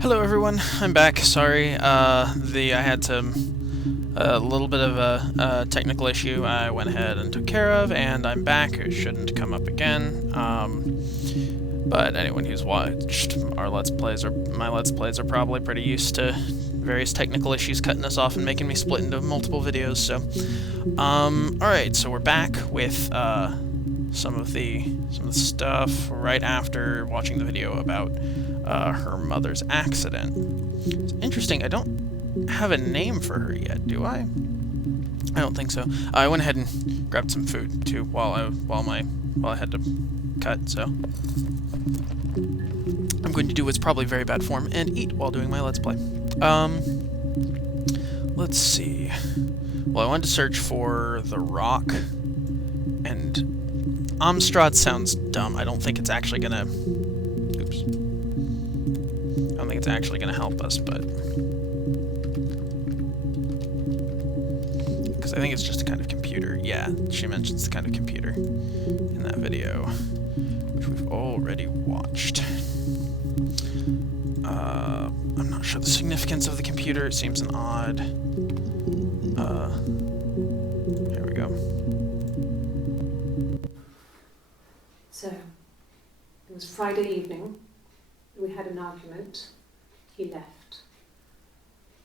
Hello everyone, I'm back. Sorry, I had a little bit of a technical issue I went ahead and took care of, and I'm back. It shouldn't come up again. But anyone who's watched our Let's Plays or my Let's Plays are probably pretty used to various technical issues cutting us off and making me split into multiple videos. So, alright, so we're back with some of the stuff right after watching the video about her mother's accident. It's interesting, I don't have a name for her yet, do I? I don't think so. I went ahead and grabbed some food too while I had to cut, so I'm going to do what's probably very bad form and eat while doing my Let's Play. Let's see. Well, I wanted to search for the rock, and Amstrad sounds dumb. I don't think it's actually gonna... Oops. I don't think it's actually gonna help us, but... Because I think it's just a kind of computer. Yeah, she mentions the kind of computer in that video, which we've already watched. I'm not sure the significance of the computer. It seems an odd... Here we go. So, it was Friday evening. We had an argument. He left.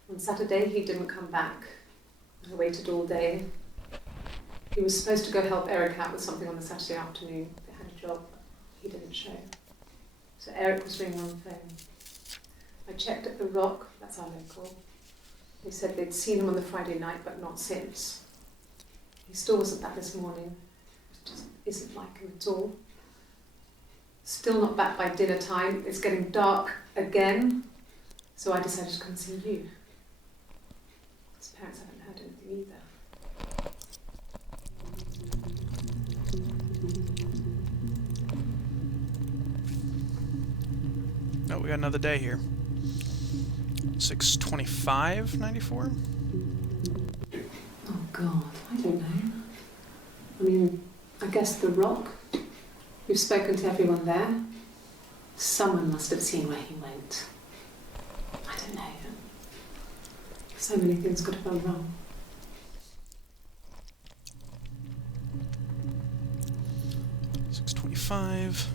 On Saturday, he didn't come back. I waited all day. He was supposed to go help Eric out with something on the Saturday afternoon. They had a job. He didn't show. So Eric was ringing on the phone. I checked at the Rock, that's our local. They said they'd seen him on the Friday night, but not since. He still wasn't back this morning. It just isn't like him at all. Still not back by dinner time. It's getting dark again. So I decided to come see you. His parents haven't heard anything either. Oh, we got another day here. 6/25/94? Oh God, I don't know. I mean, I guess the Rock. We've spoken to everyone there. Someone must have seen where he went. I don't know. So many things could have gone wrong. $6.25.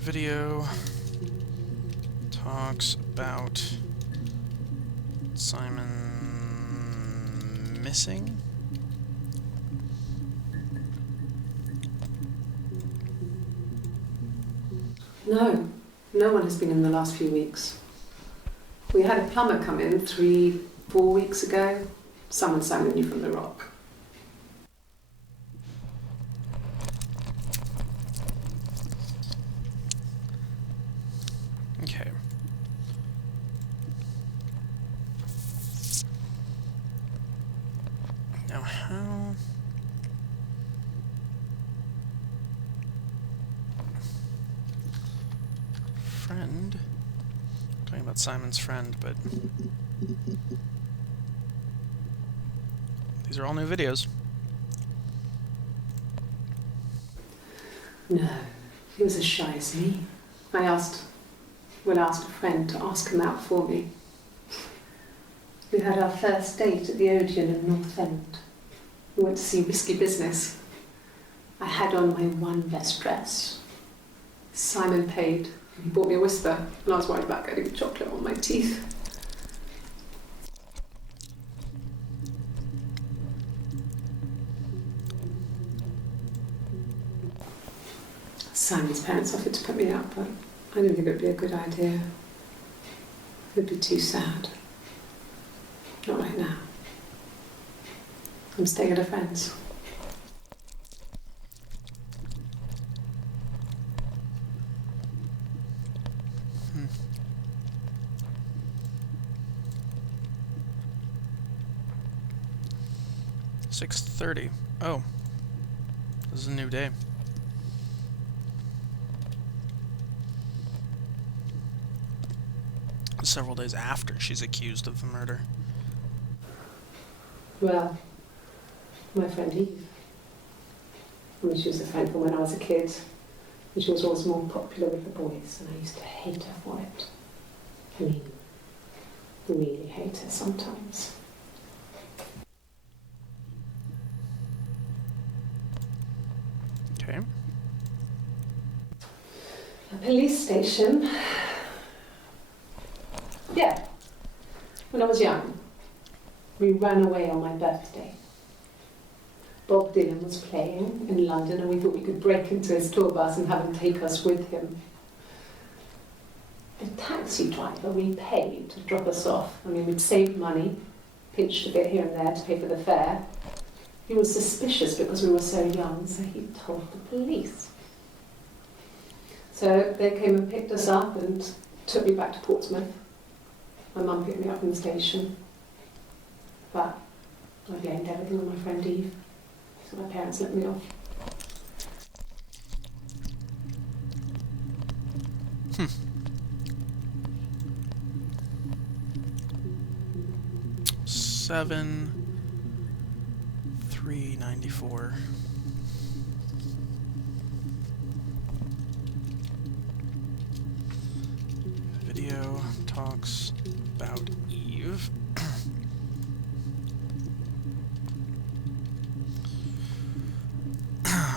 Video talks about Simon missing. No one has been in the last few weeks. We had a plumber come in 3-4 weeks ago. Someone Simon knew from the Rock. Okay. Now how... Friend? Talking about Simon's friend, but... These are all new videos. No, he was as shy as me. I asked a friend to ask him out for me. We had our first date at the Odeon in North End. We went to see Risky Business. I had on my one best dress. Simon paid. He bought me a Whisper, and I was worried about getting chocolate on my teeth. Simon's parents offered to put me up, but I didn't think it would be a good idea. It would be too sad. Not right now. I'm staying at a friend's. Hmm. 6:30. Oh. This is a new day. Several days after she's accused of the murder. Well, my friend Eve. I mean, she was a friend from when I was a kid, and she was always more popular with the boys, and I used to hate her for it. I mean, really hate her sometimes. Okay. A police station. Yeah. When I was young, we ran away on my birthday. Bob Dylan was playing in London and we thought we could break into his tour bus and have him take us with him. The taxi driver we paid to drop us off, I mean, we'd saved money, pinched a bit here and there to pay for the fare. He was suspicious because we were so young, so he told the police. So they came and picked us up and took me back to Portsmouth. My mum picked me up from the station. But I blamed everything on my friend Eve. So my parents let me off. $7,394. Video talks about Eve.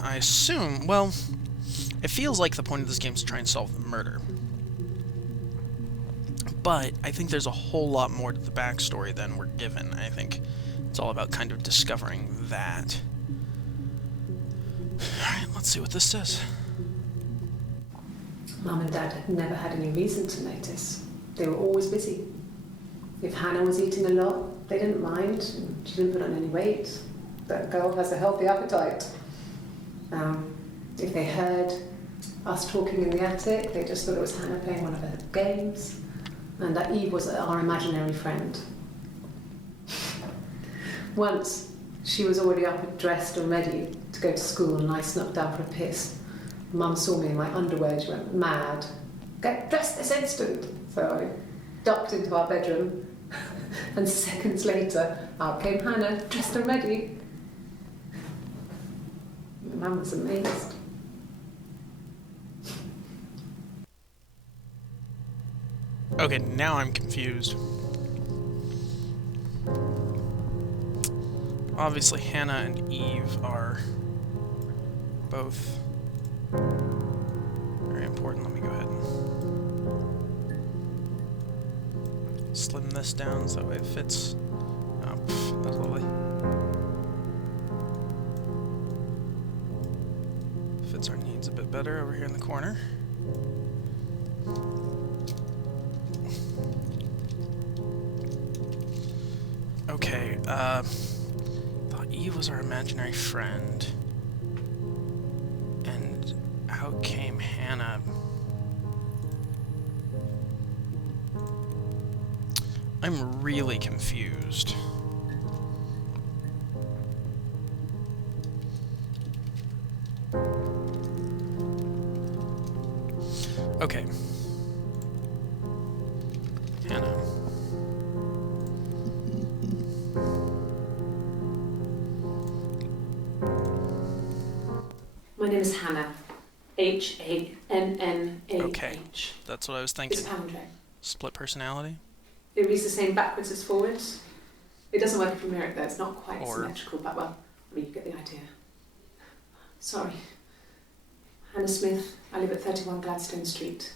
I assume, well, it feels like the point of this game is to try and solve the murder. But I think there's a whole lot more to the backstory than we're given. I think it's all about kind of discovering that. Alright, let's see what this says. Mum and Dad had never had any reason to notice. They were always busy. If Hannah was eating a lot, they didn't mind. She didn't put on any weight. That girl has a healthy appetite. If they heard us talking in the attic, they just thought it was Hannah playing one of her games, and that Eve was our imaginary friend. Once, she was already up and dressed and ready to go to school, and I snuck down for a piss. Mum saw me in my underwear, she went mad. Get dressed this instant! So I ducked into our bedroom, and seconds later, out came Hannah, dressed and ready. Mum was amazed. Okay, now I'm confused. Obviously, Hannah and Eve are both very important. Let me go ahead and slim this down so that way it fits. Oh, that's lovely. Fits our needs a bit better over here in the corner. Okay, thought Eve was our imaginary friend. And out came Hannah. I'm really confused. Okay. Hannah. My name is Hannah. H-A-N-N-A-H. Okay, that's what I was It's thinking. palindrome. Split personality? It reads the same backwards as forwards. It doesn't work if you mirror it though, it's not quite Or- symmetrical, but well, I mean, you get the idea. Sorry. Hannah Smith, I live at 31 Gladstone Street.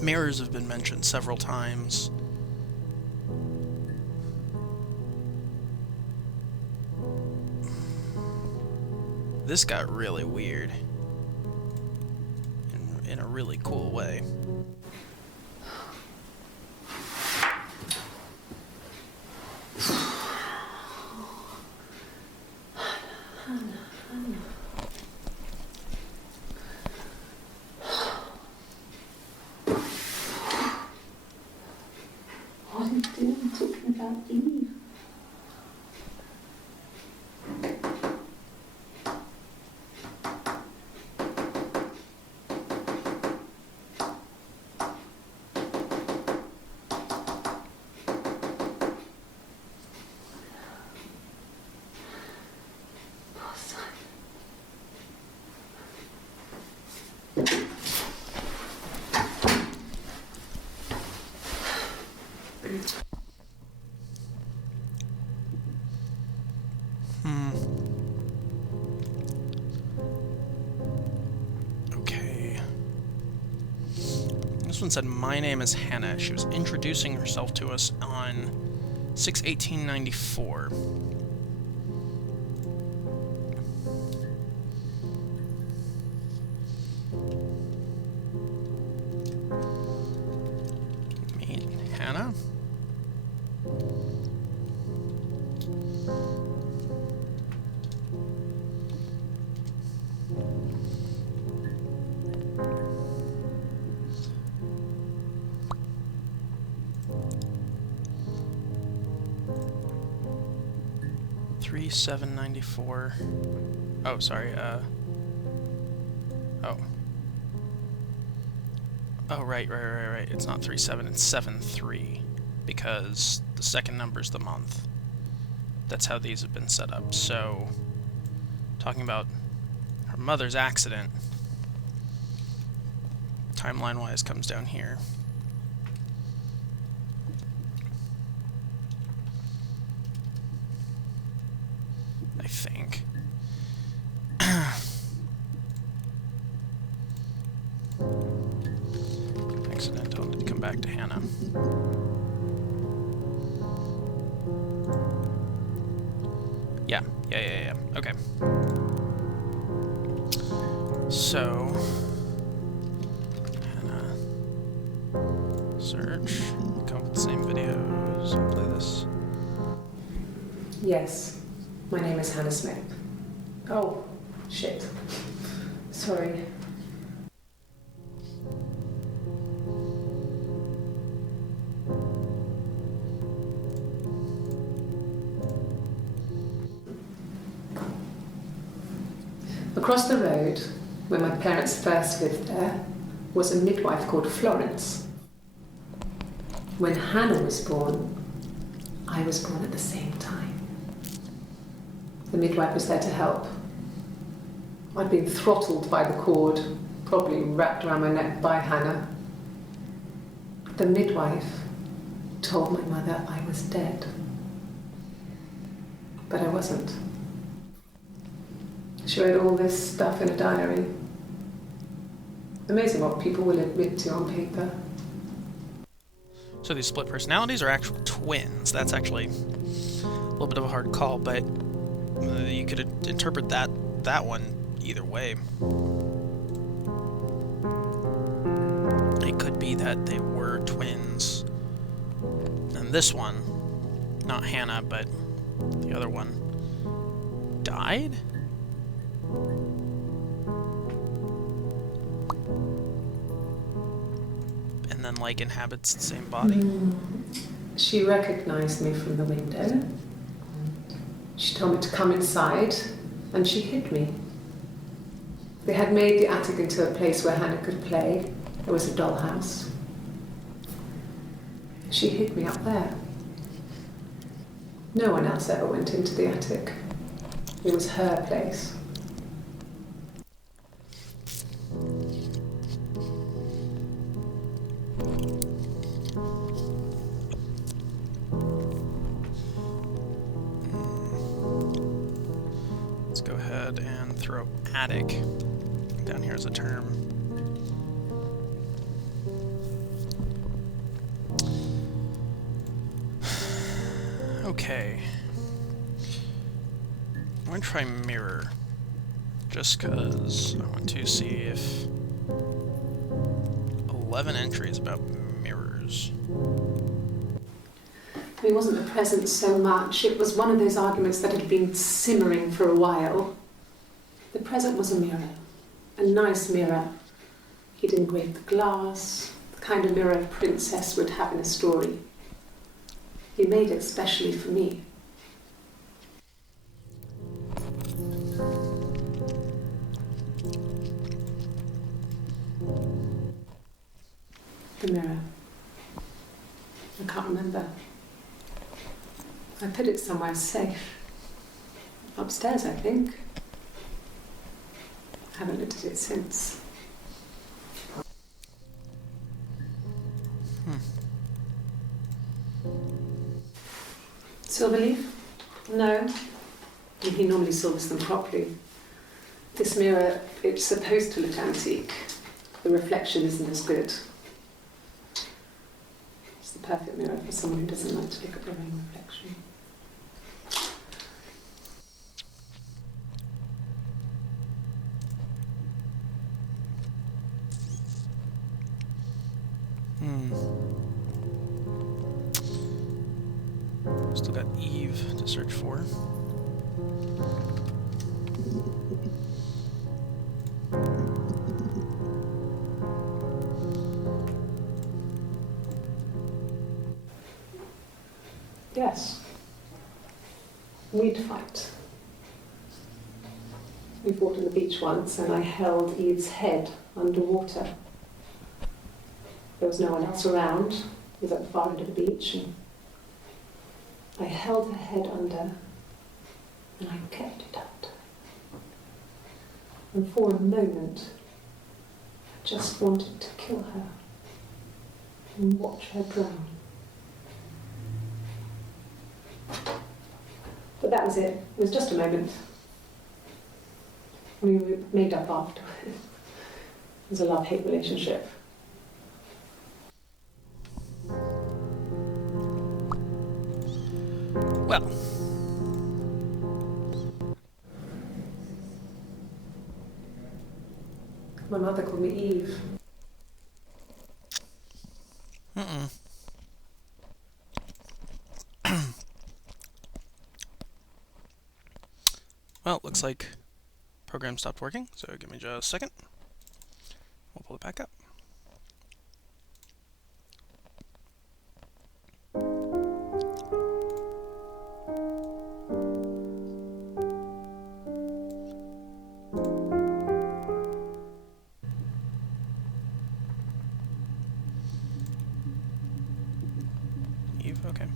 Mirrors have been mentioned several times. This got really weird. In a really cool way. What are you doing talking about Eve? This one said, "My name is Hannah." She was introducing herself to us on 6/18/94. Meet Hannah. $3,794. Oh, sorry. Oh, right. It's not 3/7. It's 7/3, because the second number's the month. That's how these have been set up. So, talking about her mother's accident, timeline-wise, comes down here. I think. Accidental to come back to Hannah. Yeah. Okay. So, Hannah, search, come up with the same videos, play this. Yes, my name is Hannah Smith. Oh, shit. Sorry. Across the road, where my parents first lived there, was a midwife called Florence. When Hannah was born, I was born at the same time. The midwife was there to help. I'd been throttled by the cord, probably wrapped around my neck by Hannah. The midwife told my mother I was dead. But I wasn't. She wrote all this stuff in a diary. Amazing what people will admit to on paper. So these split personalities are actual twins. That's actually a little bit of a hard call, but you could interpret that one either way. It could be that they were twins, and this one, not Hannah, but the other one, died? And then, like, inhabits the same body? She recognized me from the window. She told me to come inside, and she hid me. They had made the attic into a place where Hannah could play. There was a dollhouse. She hid me up there. No one else ever went into the attic. It was her place. Let's go ahead and throw attic down here as a term. Okay. I'm going to try mirror, just because I want to see if 11 entries about mirrors. It wasn't the present so much. It was one of those arguments that had been simmering for a while. The present was a mirror, a nice mirror. He'd engraved the glass, the kind of mirror a princess would have in a story. He made it specially for me. The mirror. I can't remember. I put it somewhere safe. Upstairs, I think. I haven't looked at it since. Silverleaf? No. He normally silvers them properly. This mirror, it's supposed to look antique. The reflection isn't as good. It's the perfect mirror for someone who doesn't like to look at their own reflection. Still got Eve to search for. Yes. We'd fight. We fought on the beach once and I held Eve's head underwater. There was no one else around. It was at the far end of the beach and I held her head under and I kept it out. And for a moment, I just wanted to kill her and watch her drown. But that was it. It was just a moment. We made up afterwards. It was a love-hate relationship. Well. My mother called me Eve. Well, looks like program stopped working, so give me just a second. We'll pull it back up. Eve, okay.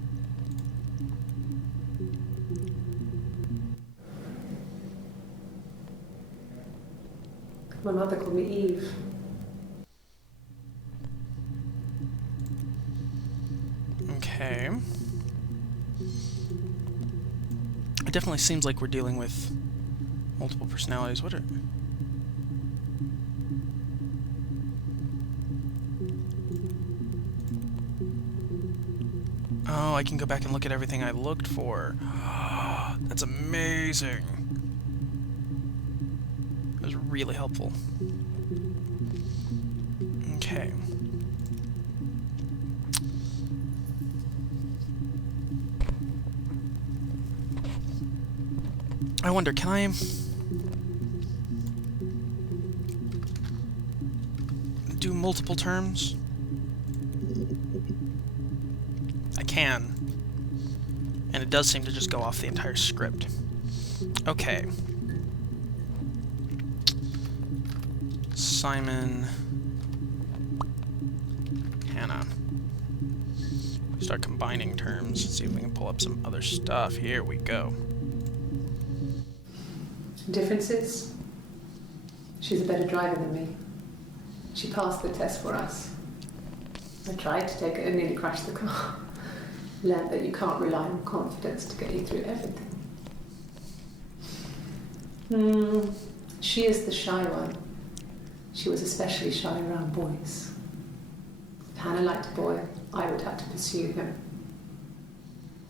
My mother called me Eve. Okay. It definitely seems like we're dealing with multiple personalities. What are... Oh, I can go back and look at everything I looked for. That's amazing. That was really helpful. Okay. I wonder, can I... do multiple terms? I can. And it does seem to just go off the entire script. Okay. Simon... Hannah. Start combining terms. See if we can pull up some other stuff. Here we go. Differences? She's a better driver than me. She passed the test for us. I tried to take it and nearly crashed the car. Learned that you can't rely on confidence to get you through everything. She is the shy one. She was especially shy around boys. If Hannah liked a boy, I would have to pursue him.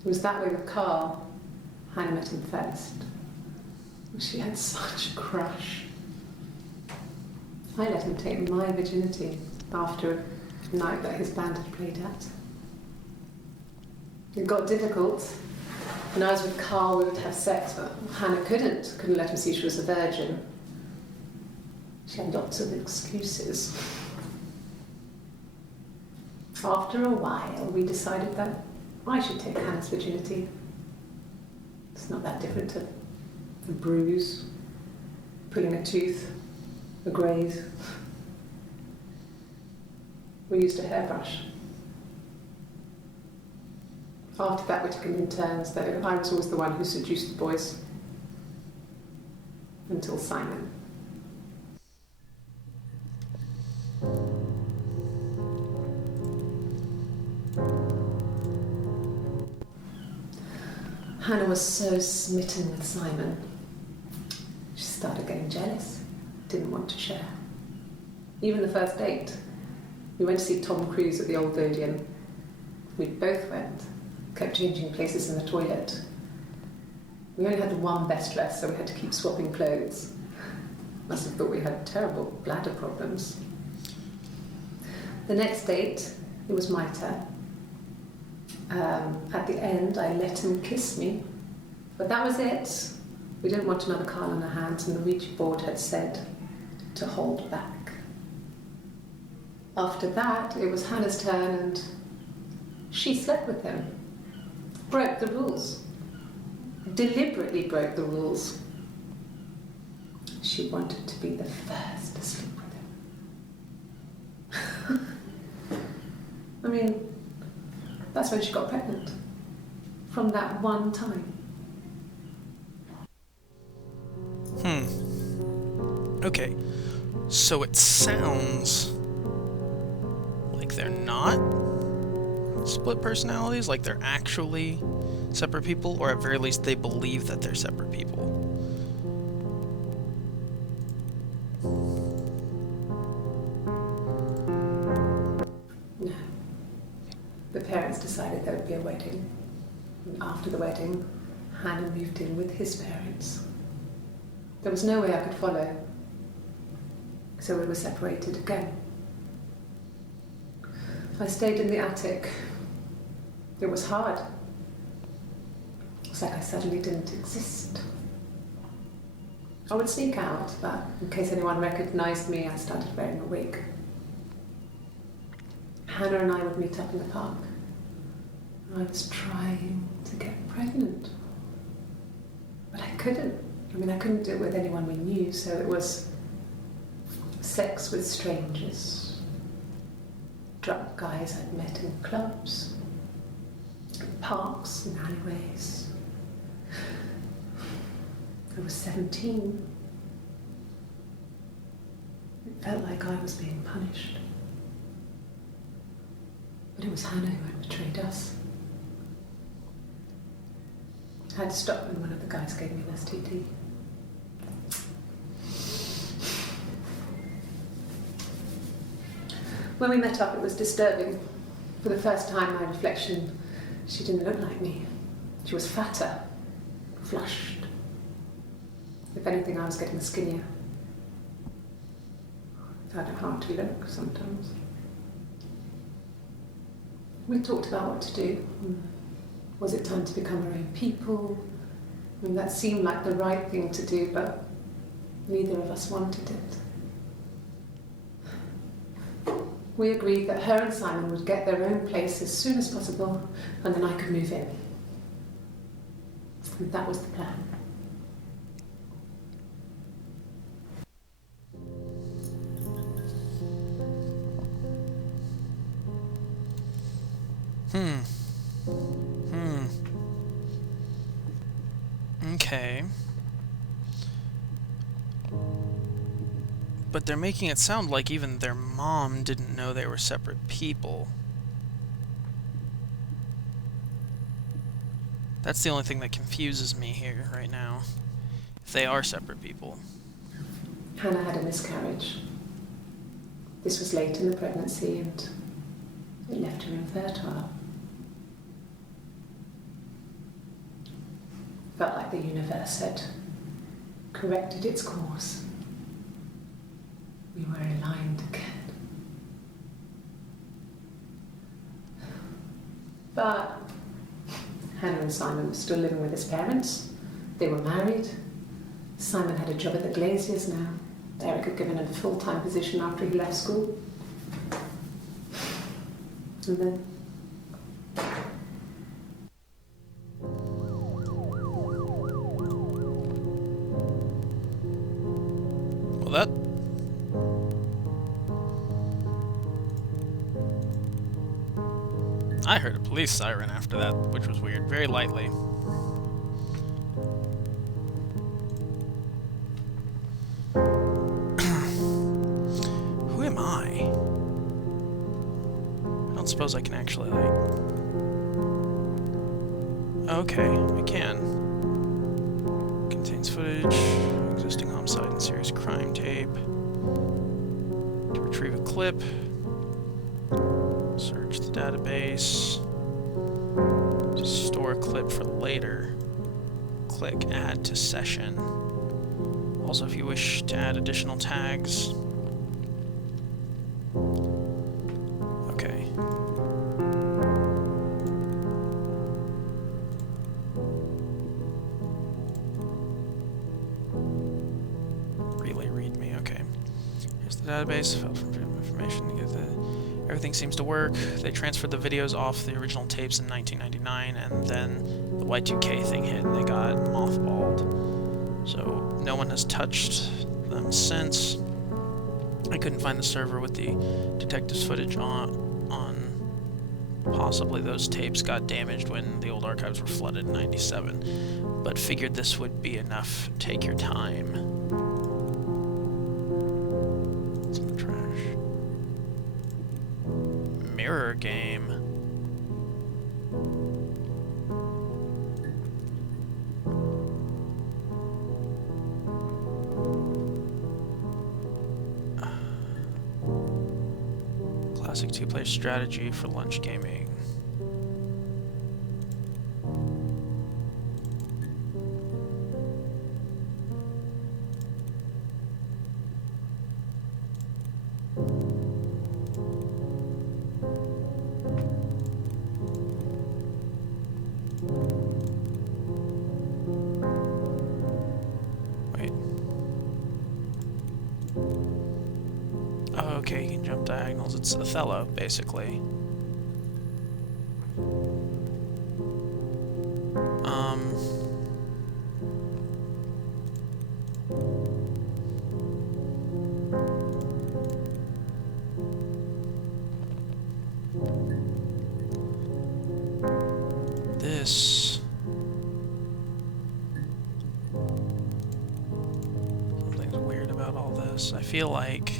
It was that way with Carl. Hannah met him first. She had such a crush. I let him take my virginity after a night that his band had played at. It got difficult. When I was with Carl, we would have sex, but Hannah couldn't let him see she was a virgin. She had lots of excuses. After a while, we decided that I should take Hannah's virginity. It's not that different to a bruise, pulling a tooth, a graze. We used a hairbrush. After that, we took it in turns, though. I was always the one who seduced the boys. Until Simon. Hannah was so smitten with Simon. She started getting jealous, didn't want to share. Even the first date. We went to see Tom Cruise at the Old Odeon. We both went, kept changing places in the toilet. We only had the one best dress, so we had to keep swapping clothes. Must have thought we had terrible bladder problems. The next date, it was my turn. At the end, I let him kiss me, but that was it. We didn't want another card on our hands, and the Ouija board had said to hold back. After that, it was Hannah's turn, and she slept with him. Broke the rules. Deliberately broke the rules. She wanted to be the first to sleep with him. I mean, that's when she got pregnant. From that one time. Okay. So it sounds like they're not split personalities, like they're actually separate people, or at very least they believe that they're separate people. No. The parents decided there would be a wedding. And after the wedding, Hannah moved in with his parents. There was no way I could follow, so we were separated again. I stayed in the attic. It was hard. It was like I suddenly didn't exist. I would sneak out, but in case anyone recognized me, I started wearing a wig. Hannah and I would meet up in the park. I was trying to get pregnant, but I couldn't. I mean, I couldn't do it with anyone we knew, so it was sex with strangers, drunk guys I'd met in clubs, in parks and alleyways. I was 17. It felt like I was being punished. But it was Hannah who had betrayed us. I had to stop when one of the guys gave me an STD. When we met up, it was disturbing. For the first time, my reflection, she didn't look like me. She was fatter, flushed. If anything, I was getting skinnier. I found it hard to look sometimes. We talked about what to do. Was it time to become our own people? I mean, that seemed like the right thing to do, but neither of us wanted it. We agreed that her and Simon would get their own place as soon as possible, and then I could move in. And that was the plan. Okay. But they're making it sound like even their mom didn't know they were separate people. That's the only thing that confuses me here right now. If they are separate people. Hannah had a miscarriage. This was late in the pregnancy and it left her infertile. Felt like the universe had corrected its course. We were aligned again. But Hannah and Simon were still living with his parents. They were married. Simon had a job at the Glaziers now. Eric had given him a full-time position after he left school. And then that... I heard a police siren after that, which was weird. Very lightly. Who am I? I don't suppose I can actually, like... Okay, I can. Contains footage, existing homicide and serious crime tape. To retrieve a clip. Search the database. To store clip for later, click Add to Session. Also, if you wish to add additional tags. Okay. Relay readme, okay. Here's the database, file from information to get the... Everything seems to work. They transferred the videos off the original tapes in 1999, and then the Y2K thing hit and they got mothballed. So no one has touched them since. I couldn't find the server with the detective's footage on. Possibly those tapes got damaged when the old archives were flooded in 97, but figured this would be enough. Take your time. It's in the trash. Mirror game. Classic two-player strategy for lunch gaming. Wait. Oh, okay, you can jump diagonals. It's Othello, basically. This... Something's weird about all this. I feel like...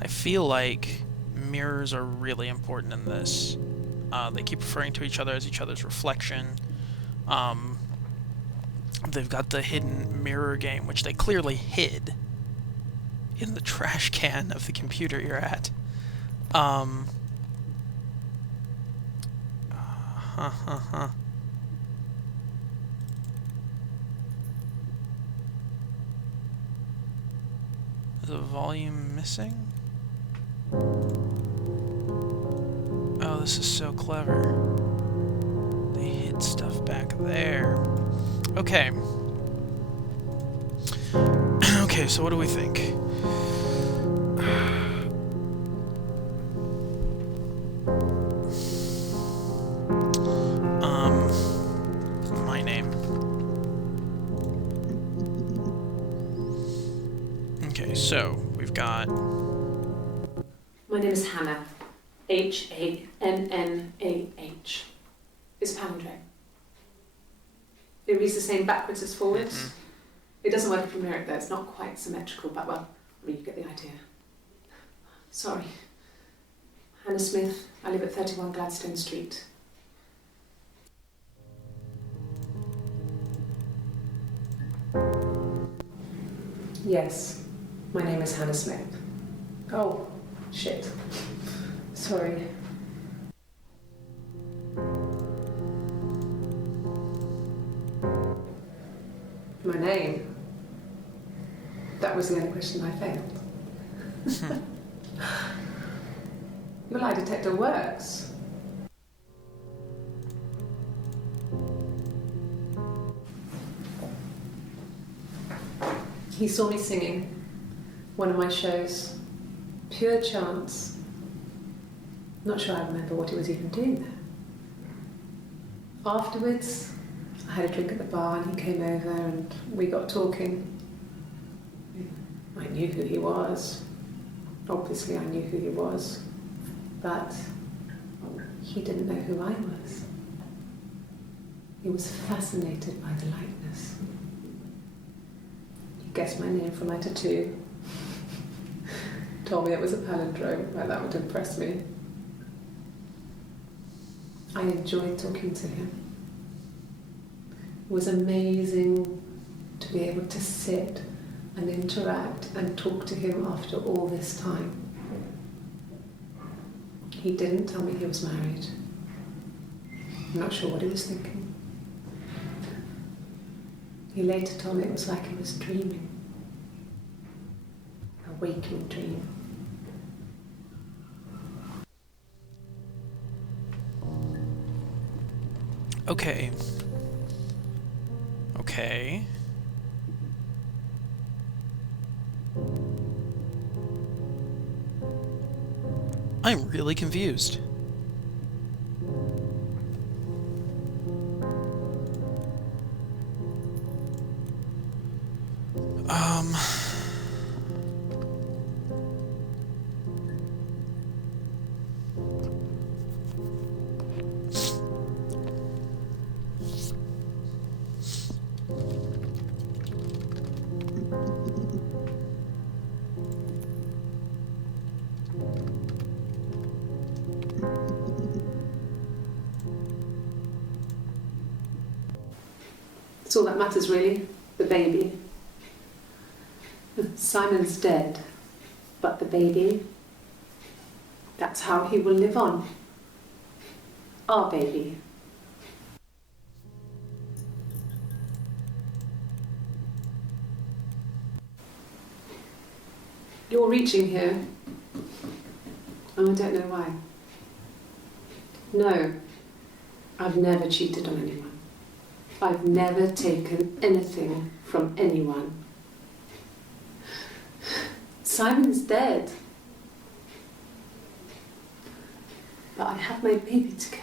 I feel like mirrors are really important in this. They keep referring to each other as each other's reflection. They've got the hidden mirror game, which they clearly hid in the trash can of the computer you're at. Is a volume missing? Oh, this is so clever. They hid stuff back there. Okay. Okay, so what do we think? My name. Okay, so we've got... My name is Hannah. H-A-N-N-A-H. It's a palindrome. It reads the same backwards as forwards. Mm-hmm. It doesn't work if you mirror it though. It's not quite symmetrical, but well, I mean, you get the idea. Sorry. Hannah Smith. I live at 31 Gladstone Street. Yes, my name is Hannah Smith. Oh, shit. Sorry. My name? That was the only question I failed. Your lie detector works. He saw me singing one of my shows. Pure chance. Not sure I remember what he was even doing there. Afterwards, I had a drink at the bar and he came over and we got talking. I knew who he was. Obviously I knew who he was. But he didn't know who I was. He was fascinated by the likeness. He guessed my name from my tattoo. Told me it was a palindrome, like that would impress me. I enjoyed talking to him. It was amazing to be able to sit and interact and talk to him after all this time. He didn't tell me he was married. I'm not sure what he was thinking. He later told me it was like he was dreaming. A waking dream. Okay. Okay. I'm really confused. It's all that matters, really. The baby. Simon's dead, but the baby, that's how he will live on. Our baby. You're reaching here. Oh, I don't know why. No, I've never cheated on anyone. I've never taken anything from anyone. Simon's dead. But I have my baby to care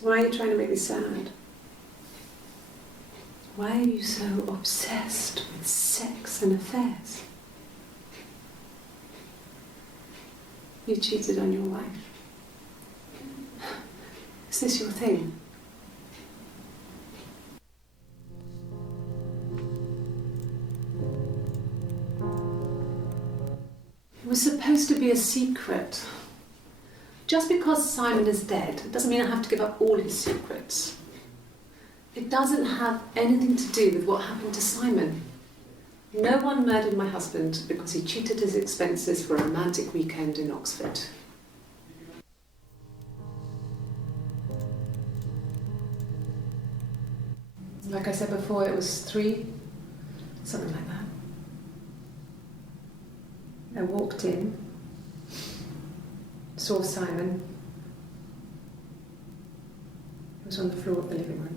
for. Why are you trying to make me sad? Why are you so obsessed with sex and affairs? You cheated on your wife. Is this your thing? It was supposed to be a secret. Just because Simon is dead doesn't mean I have to give up all his secrets. It doesn't have anything to do with what happened to Simon. No one murdered my husband because he cheated his expenses for a romantic weekend in Oxford. Like I said before, it was 3, something like that. I walked in, saw Simon. He was on the floor of the living room.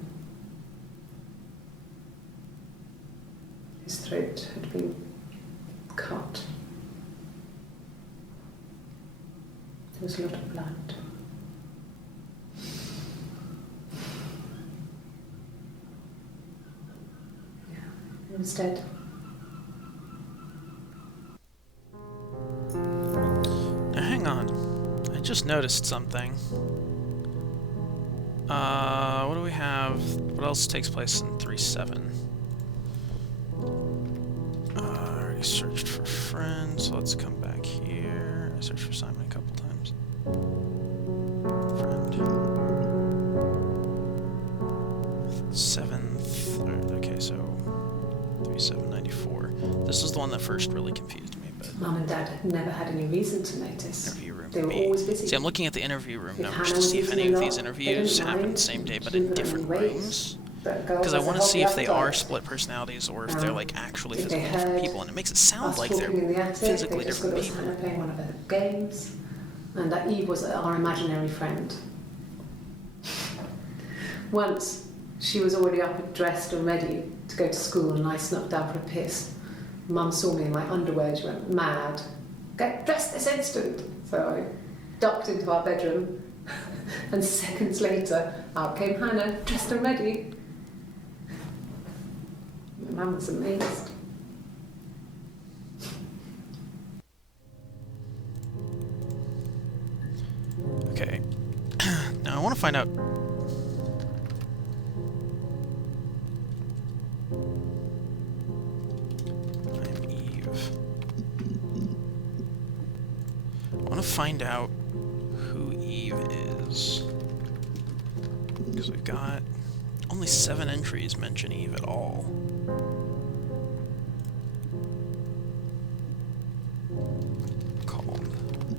His throat had been cut. There was a lot of blood. He was dead. Now hang on. I just noticed something. What do we have? What else takes place in 3-7? I already searched for friends, so let's come back here. I searched for Simon a couple times. Friend. 7th. Okay, so 3794. This is the one that first really confused me, but Mum and Dad had never had any reason to notice. interview room. They were always busy. See, I'm looking at the interview room If numbers Hannah to was see if using any a of lot, these they interviews didn't happen mind the same day but doing in them different anyways. rooms. But girls Because I as a want to hobby see if they are after split personalities or if dark. they're like actually If they physically different heard people, and it makes it sound us like talking in the they're attic, physically they just thought different it was people. Hannah playing one of her games, and that Eve was our imaginary friend. Once, she was already up and dressed and ready to go to school, and I snuck down for a piss. Mum saw me in my underwear, she went mad. Get dressed this instant! So I ducked into our bedroom, and seconds later, out came Hannah, dressed and ready. My mum was amazed. Okay. Now I want to find out. I'm Eve. I want to find out who Eve is. Because we've got only 7 entries mention Eve at all.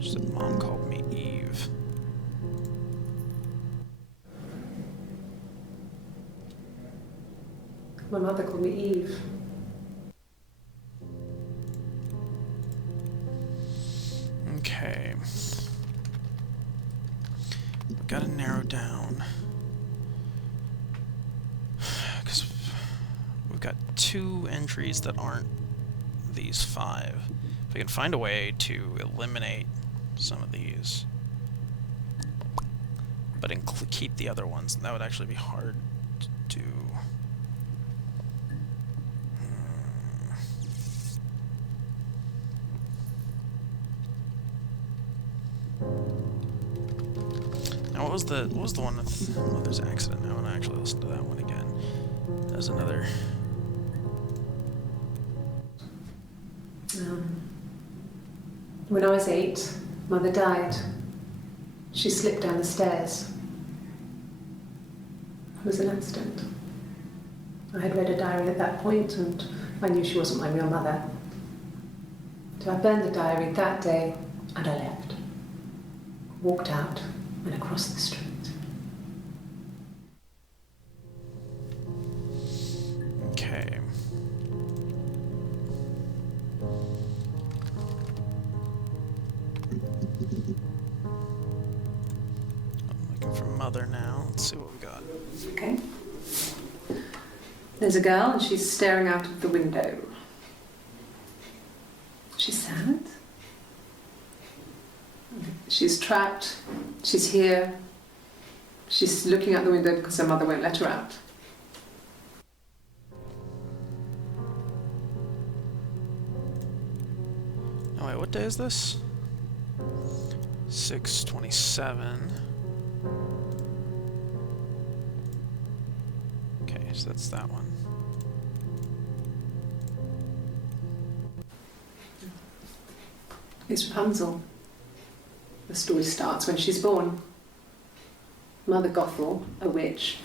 She said Mom called me Eve. My mother called me Eve. Okay. We've got to narrow down. Because we've got 2 entries that aren't these 5. If we can find a way to eliminate some of these, but keep the other ones, that would actually be hard to do. Now, what was the one with Mother's accident? I want to actually listen to that one again. There's another. When I was 8, Mother died. She slipped down the stairs. It was an accident. I had read a diary at that point, and I knew she wasn't my real mother. So I burned the diary that day, and I left. Walked out and across the street. Okay. I'm looking for Mother now. Let's see what we got. Okay. There's a girl, and she's staring out of the window. She's sad. She's trapped. She's here. She's looking out the window because her mother won't let her out. Oh wait, what day is this? 6/27. Okay, so that's that one. It's Rapunzel. The story starts when she's born. Mother Gothel, a witch,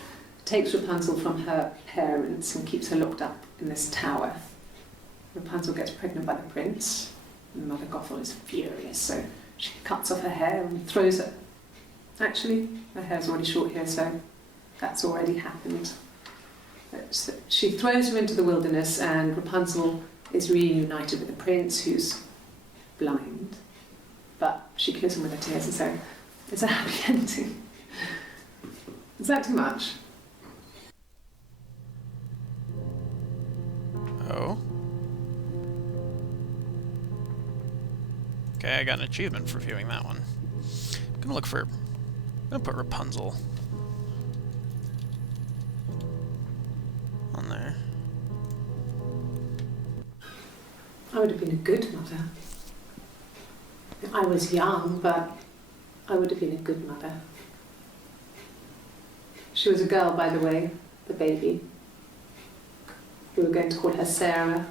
takes Rapunzel from her parents and keeps her locked up in this tower. Rapunzel gets pregnant by the prince, and Mother Gothel is furious, so she cuts off her hair and throws it. Actually, her hair's already short here, so that's already happened. So she throws her into the wilderness, and Rapunzel is reunited with the prince, who's blind. But she kills him with her tears, and so it's a happy ending. Is that too much? Oh. Okay, I got an achievement for viewing that one. I'm gonna put Rapunzel on there. I would have been a good mother. I was young, but I would have been a good mother. She was a girl, by the way, the baby. We were going to call her Sarah.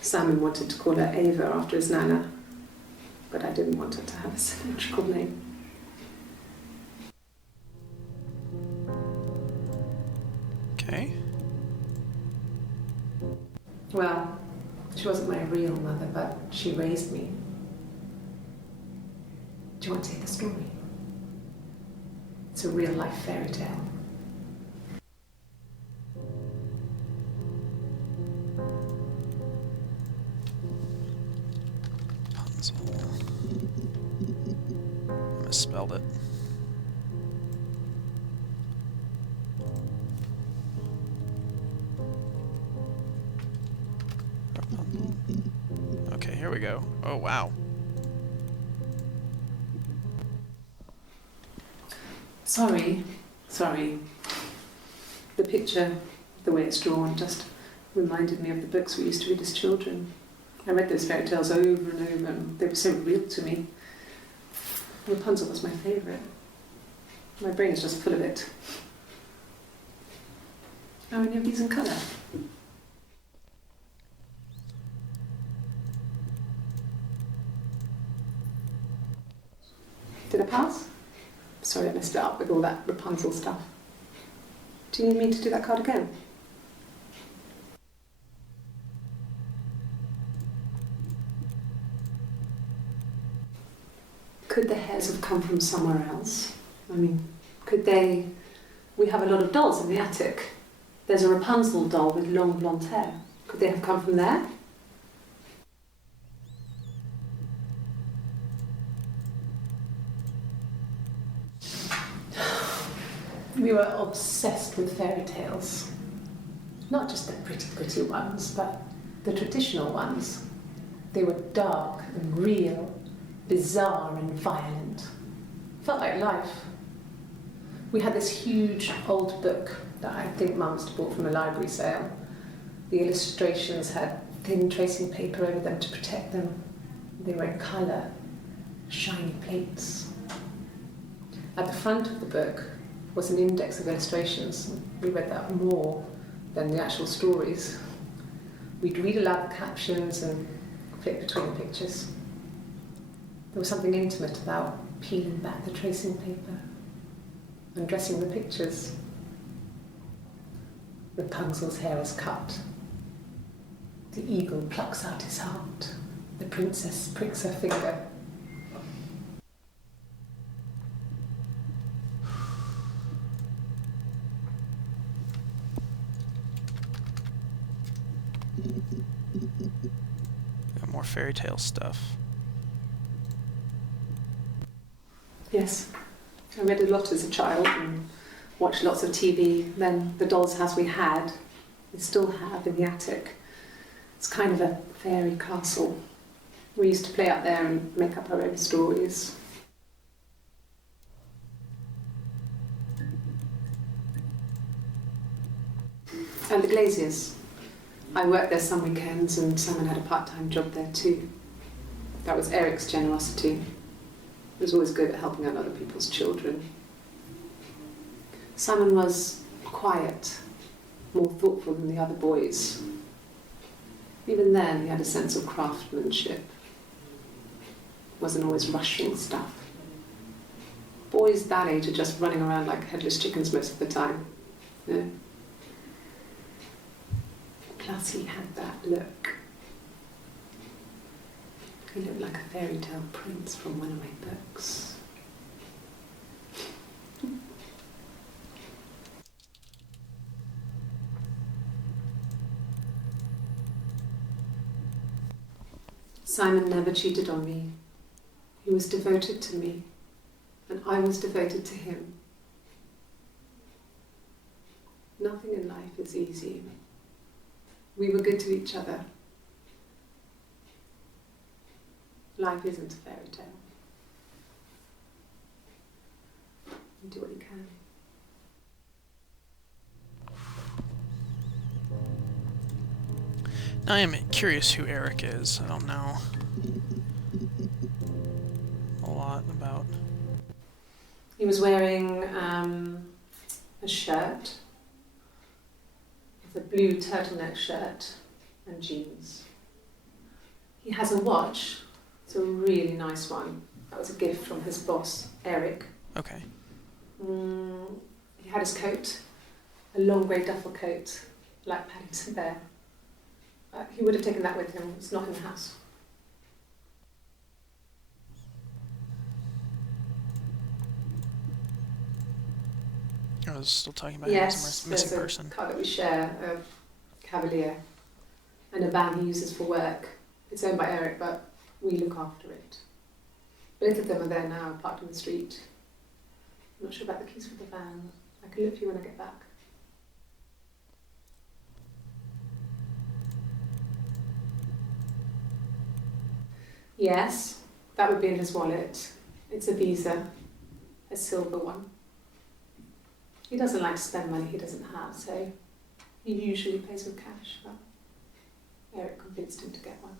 Simon wanted to call her Ava after his nana, but I didn't want her to have a symmetrical name. Okay. Well, she wasn't my real mother, but she raised me. Do you want to hear the story? It's a real-life fairy tale. Rapunzel. I misspelled it. Rapunzel. Okay, here we go. Oh, wow. Sorry. The picture, the way it's drawn, just reminded me of the books we used to read as children. I read those fairy tales over and over, and they were so real to me. Rapunzel was my favourite. My brain is just full of it. Are any of these in colour? Did I pass? Sorry, I messed it up with all that Rapunzel stuff. Do you need me to do that card again? Could the hairs have come from somewhere else? I mean, could they... We have a lot of dolls in the attic. There's a Rapunzel doll with long blonde hair. Could they have come from there? We were obsessed with fairy tales. Not just the pretty ones, but the traditional ones. They were dark and real, bizarre and violent. Felt like life. We had this huge old book that I think Mum must have bought from a library sale. The illustrations had thin tracing paper over them to protect them. They were in colour, shiny plates. At the front of the book was an index of illustrations. We read that more than the actual stories. We'd read aloud the captions and flip between the pictures. There was something intimate about peeling back the tracing paper, undressing the pictures. Rapunzel's hair is cut. The eagle plucks out his heart. The princess pricks her finger. Got more fairy tale stuff. Yes, I read a lot as a child and watched lots of TV. Then the doll's house we had, we still have in the attic. It's kind of a fairy castle. We used to play up there and make up our own stories. And the Glaziers. I worked there some weekends and Simon had a part-time job there too. That was Eric's generosity. He was always good at helping out other people's children. Simon was quiet, more thoughtful than the other boys. Even then, he had a sense of craftsmanship. Wasn't always rushing stuff. Boys that age are just running around like headless chickens most of the time. You know? Plus, he had that look. He looked like a fairy tale prince from one of my books. Simon never cheated on me. He was devoted to me, and I was devoted to him. Nothing in life is easy. We were good to each other. Life isn't a fairy tale. You do what you can. Now I am curious who Eric is. I don't know a lot about. He was wearing a shirt. It's a blue turtleneck shirt and jeans. He has a watch. It's a really nice one. That was a gift from his boss, Eric. Okay. He had his coat, a long grey duffel coat, like Paddington Bear. He would have taken that with him. It's not in the house. I was still talking about yes, him as a missing person. There's a car that we share, a Cavalier, and a van he uses for work. It's owned by Eric, but we look after it. Both of them are there now, parked on the street. I'm not sure about the keys for the van. I can look for you when I get back. Yes, that would be in his wallet. It's a Visa, a silver one. He doesn't like to spend money he doesn't have, so he usually pays with cash, but Eric convinced him to get one.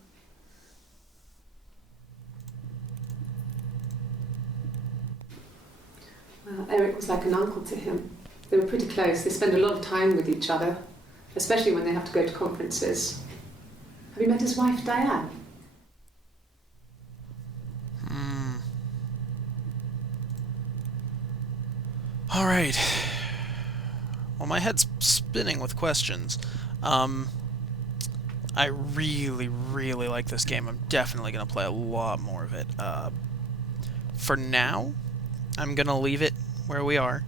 Well, Eric was like an uncle to him. They were pretty close. They spend a lot of time with each other, especially when they have to go to conferences. Have you met his wife, Diane? All right. Well, my head's spinning with questions. I really, really like this game. I'm definitely going to play a lot more of it. for now, I'm gonna leave it where we are.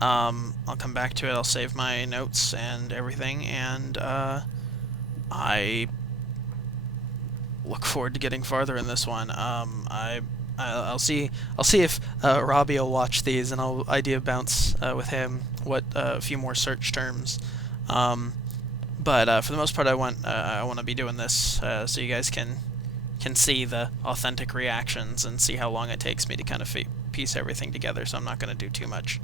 I'll come back to it. I'll save my notes and everything, and I look forward to getting farther in this one. I'll see if Robbie will watch these, and I'll idea bounce with him what a few more search terms. But for the most part, I want to be doing this so you guys can see the authentic reactions and see how long it takes me to kind of piece everything together. So I'm not going to do too much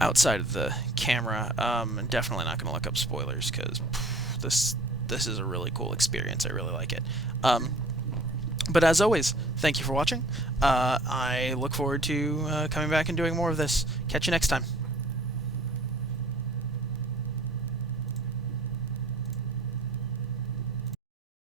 outside of the camera. And definitely not going to look up spoilers, because this is a really cool experience. I really like it. But as always, thank you for watching. I look forward to coming back and doing more of this. Catch you next time.